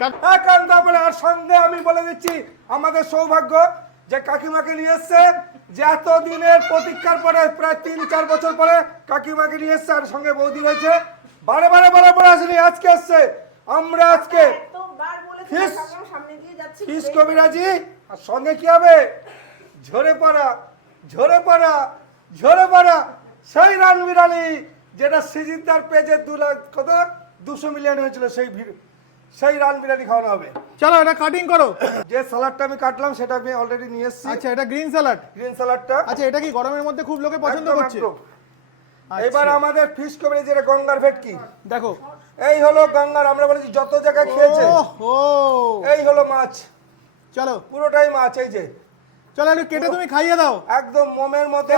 তারপরে আর সঙ্গে আমি বলে দিচ্ছি আমাদের সৌভাগ্য যে কাকিমাকে নিয়ে এসছে, যে এত দিনের প্রতীক্ষার পরে প্রায় 3-4 বছর পরে কাকিমাকে নিয়ে এসছে, আর সঙ্গে বৌদি রয়েছে। বারে আসেনি, আজকে আসছে। আমরা আজকে ফিস কবিরাজি, আর সঙ্গে কি হবে? ঝরে পড়া সেই রানবিরালি, যেটা সিজিদার পেজে 200 মিলিয়ন হয়েছিল, সেই রানবিরালি খাওয়ানো হবে। চলো এটা কাটিং করো। যে সালাডটা আমি কাটলাম সেটা আমি অলরেডি নিয়ে এসেছি। আচ্ছা, এটা গ্রিন স্যালাড। গ্রিন সালাডটা, আচ্ছা, এটা কি গরমের মধ্যে খুব লোকে পছন্দ একদম, করছে? একদম। আচ্ছা। এবার আমাদের ফিশ কবিরাজি, যেটা গঙ্গার ভেটকি। দেখো, এই হলো গঙ্গার, আমরা বলেছি যত জায়গায় খেয়েছে, ও এই হলো মাছ, চলো পুরোটাই মাছ। এই যে চলো একটু কেটে তুমি খাইয়ে দাও। একদম মোমের মতো।